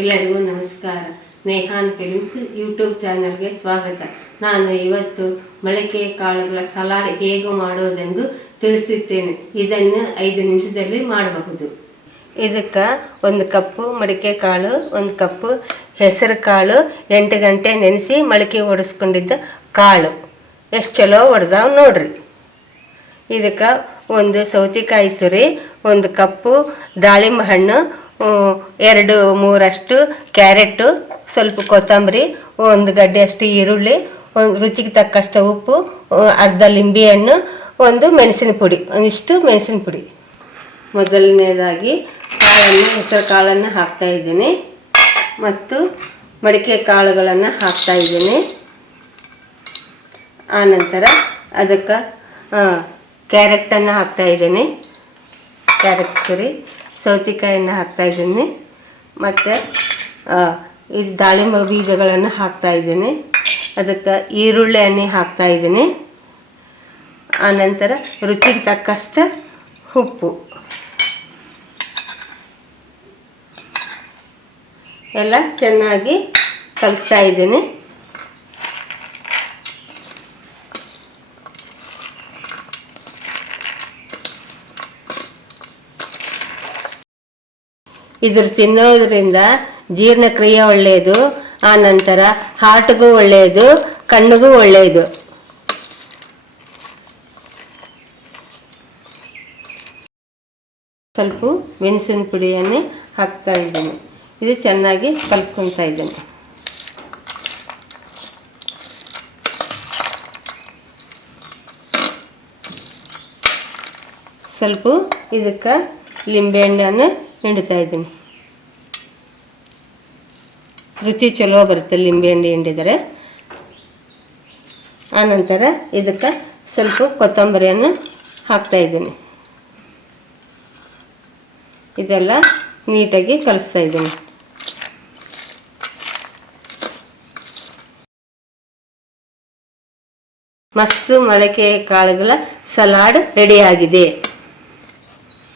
ಎಲ್ಲರಿಗೂ ನಮಸ್ಕಾರ. ನೇಹಾನ್ films YouTube ಚಾನಲ್ಗೆ ಸ್ವಾಗತ. ನಾನು ಇವತ್ತು ಮೊಳಕೆ ಕಾಳುಗಳ ಸಲಾಡ್ ಹೇಗೆ ಮಾಡೋದೆಂದು ತಿಳಿಸುತ್ತೇನೆ. ಇದನ್ನು 5 ನಿಮಿಷದಲ್ಲಿ ಮಾಡಬಹುದು. ಇದಕ್ಕೆ 1 ಕಪ್ಪು ಮಡಿಕೆ ಕಾಳು, 1 ಕಪ್ಪು ಹೆಸರು ಕಾಳು, 8 ಗಂಟೆ ನೆನೆಸಿ ಮೊಳಕೆ ಒಡಿಸ್ಕೊಂಡಿದ್ದ ಕಾಳು ಎಷ್ಟು ಚಲೋ ಒಡೆದಾವ ನೋಡ್ರಿ. ಇದಕ್ಕೆ 1 ಸೌತೆಕಾಯಿ ತುರಿ, 1 ಕಪ್ಪು ದಾಳಿಂಬೆ ಹಣ್ಣು, 2-3 ಅಷ್ಟು ಕ್ಯಾರೆಟು, ಸ್ವಲ್ಪ ಕೊತ್ತಂಬರಿ, 1 ಗಡ್ಡೆ ಅಷ್ಟು ಈರುಳ್ಳಿ, ರುಚಿಗೆ ತಕ್ಕಷ್ಟು ಉಪ್ಪು, ಅರ್ಧ ಲಿಂಬೆ ಹಣ್ಣು, 1 ಮೆಣಸಿನ ಪುಡಿ, ಒಂದಿಷ್ಟು ಮೆಣಸಿನ ಪುಡಿ. ಮೊದಲನೇದಾಗಿ ಹೆಸರು ಕಾಳನ್ನು ಹಾಕ್ತಾ ಇದ್ದೀನಿ ಮತ್ತು ಮಡಿಕೆ ಕಾಳುಗಳನ್ನು ಹಾಕ್ತಾ ಇದ್ದೀನಿ. ಆನಂತರ ಅದಕ್ಕೆ ಕ್ಯಾರೆಟನ್ನು ಹಾಕ್ತಾ ಇದ್ದೀನಿ, ಕ್ಯಾರೆಟ್ ತುರಿ, ಸೌತೆಕಾಯನ್ನು ಹಾಕ್ತಾ ಇದ್ದೀನಿ ಮತ್ತು ಇದು ದಾಳಿಂಬೆ ಬೀಜಗಳನ್ನು ಹಾಕ್ತಾ ಇದ್ದೀನಿ. ಅದಕ್ಕೆ ಈರುಳ್ಳಿಯನ್ನು ಹಾಕ್ತಾ ಇದ್ದೀನಿ. ಆನಂತರ ರುಚಿಗೆ ತಕ್ಕಷ್ಟು ಉಪ್ಪು ಎಲ್ಲ ಚೆನ್ನಾಗಿ ಕಲಿಸ್ತಾ ಇದ್ದೀನಿ. ಇದ್ರ ತಿನ್ನೋದ್ರಿಂದ ಜೀರ್ಣಕ್ರಿಯೆ ಒಳ್ಳೆಯದು, ಆನಂತರ ಹಾರ್ಟ್ಗೂ ಒಳ್ಳೆಯದು, ಕಣ್ಣಿಗೂ ಒಳ್ಳೆಯದು. ಸ್ವಲ್ಪ ಮೆಣಸಿನ ಪುಡಿಯನ್ನು ಹಾಕ್ತಾ ಇದ್ದೀನಿ. ಇದು ಚೆನ್ನಾಗಿ ಕಲ್ಸ್ಕೊತಾ ಇದ್ದೀನಿ. ಸ್ವಲ್ಪ ಇದಕ್ಕೆ ಲಿಂಬೆಹಣ್ಣನ್ನು ಹಿಂಡ್ತಾ ಇದ್ದೀನಿ. ರುಚಿ ಚಲೋ ಬರುತ್ತೆ ಲಿಂಬೆಹಣ್ಣು ಹಿಂಡಿದರೆ. ಆನಂತರ ಇದಕ್ಕೆ ಸ್ವಲ್ಪ ಕೊತ್ತಂಬರಿಯನ್ನು ಹಾಕ್ತಾ ಇದ್ದೀನಿ. ಇದೆಲ್ಲ ನೀಟಾಗಿ ಕಲಿಸ್ತಾ ಇದ್ದೀನಿ. ಮಸ್ತ್ ಮೊಳಕೆ ಕಾಳುಗಳ ಸಲಾಡ್ ರೆಡಿಯಾಗಿದೆ.